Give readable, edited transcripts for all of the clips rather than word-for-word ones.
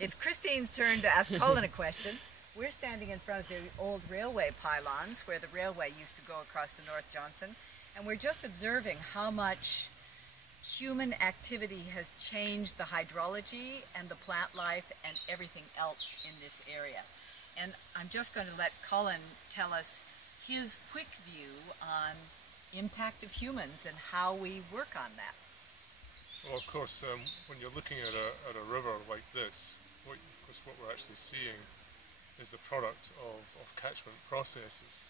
It's Christine's turn to ask Colin a question. We're standing in front of the old railway pylons where the railway used to go across the North Johnstone, and we're just observing how much human activity has changed the hydrology and the plant life and everything else in this area. And I'm just going to let Colin tell us his quick view on impact of humans and how we work on that. Well, of course, when you're looking at a river like this, what we're actually seeing is the product of catchment processes.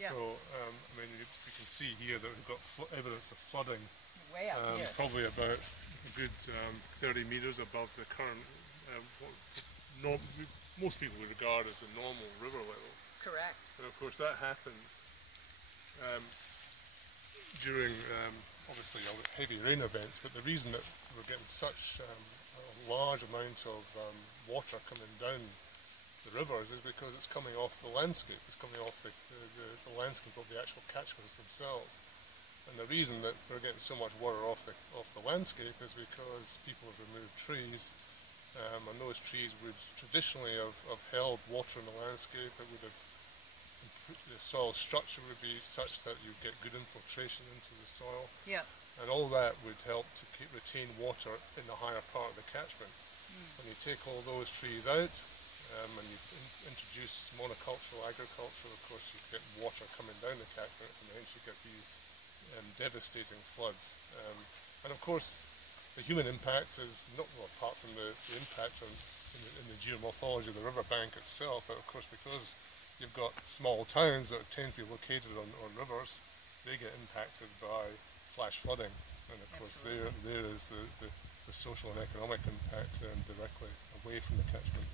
Yeah. So, I mean, you can see here that we've got evidence of flooding. Way up here. Probably about a good 30 metres above the current, what most people would regard as the normal river level. Correct. And of course that happens during obviously heavy rain events, but the reason that we're getting such a large amount of water coming down the rivers is because it's coming off the landscape. It's coming off the landscape of the actual catchments themselves. And the reason that we're getting so much water off the landscape is because people have removed trees, and those trees would traditionally have held water in the landscape. It would have, the soil structure would be such that you get good infiltration into the soil. Yeah. And all that would help to retain water in the higher part of the catchment. When you take all those trees out and you introduce monocultural agriculture, of course you get water coming down the catchment, and hence you get these devastating floods. And of course the human impact is not, well, apart from the impact in the geomorphology of the riverbank itself, but of course because you've got small towns that tend to be located on rivers, they get impacted by flash flooding, and of course there is the social and economic impact directly away from the catchment.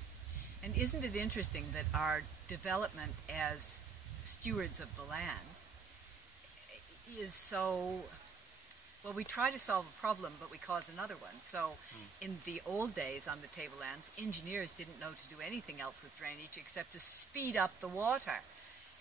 And isn't it interesting that our development as stewards of the land is so, well, we try to solve a problem, but we cause another one. So in the old days on the tablelands, engineers didn't know to do anything else with drainage except to speed up the water.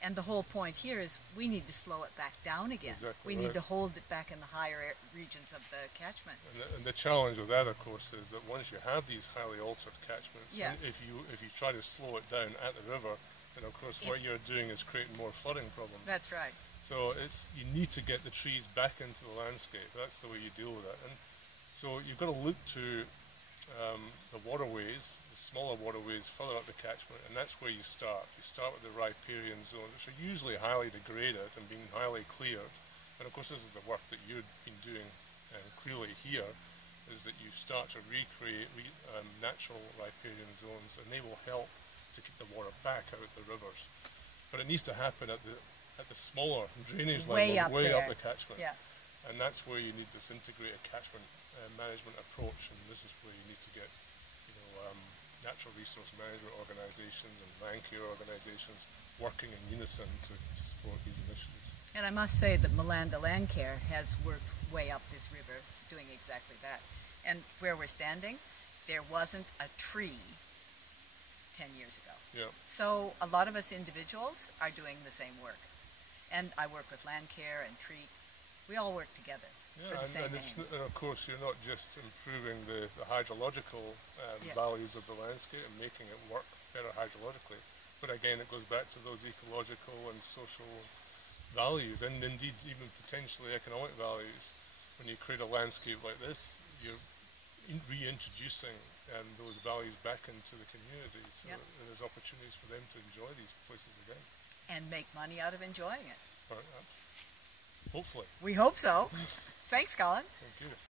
And the whole point here is we need to slow it back down again. Exactly we need to hold it back in the higher regions of the catchment. And the challenge with that, of course, is that once you have these highly altered catchments, if you try to slow it down at the river, then of course what you're doing is creating more flooding problems. That's right. So you need to get the trees back into the landscape. That's the way you deal with it. And so you've got to look to the waterways, the smaller waterways further up the catchment, and that's where you start. You start with the riparian zones, which are usually highly degraded and being highly cleared. And of course this is the work that you've been doing clearly here, is that you start to recreate natural riparian zones, and they will help to keep the water back out of the rivers. But it needs to happen at the smaller drainage levels, way up the catchment. Yeah. And that's where you need this integrated catchment management approach, and this is where you need to get, natural resource management organisations and land care organisations working in unison to support these initiatives. And I must say that Malanda Land Care has worked way up this river doing exactly that. And where we're standing, there wasn't a tree 10 years ago. Yeah. So a lot of us individuals are doing the same work. And I work with land care and treat. We all work together for the same aims. And of course you're not just improving the hydrological values of the landscape and making it work better hydrologically, but again it goes back to those ecological and social values, and indeed even potentially economic values. When you create a landscape like this, you're reintroducing those values back into the community, so there's opportunities for them to enjoy these places again. And make money out of enjoying it. Hopefully. We hope so. Thanks, Colin. Thank you.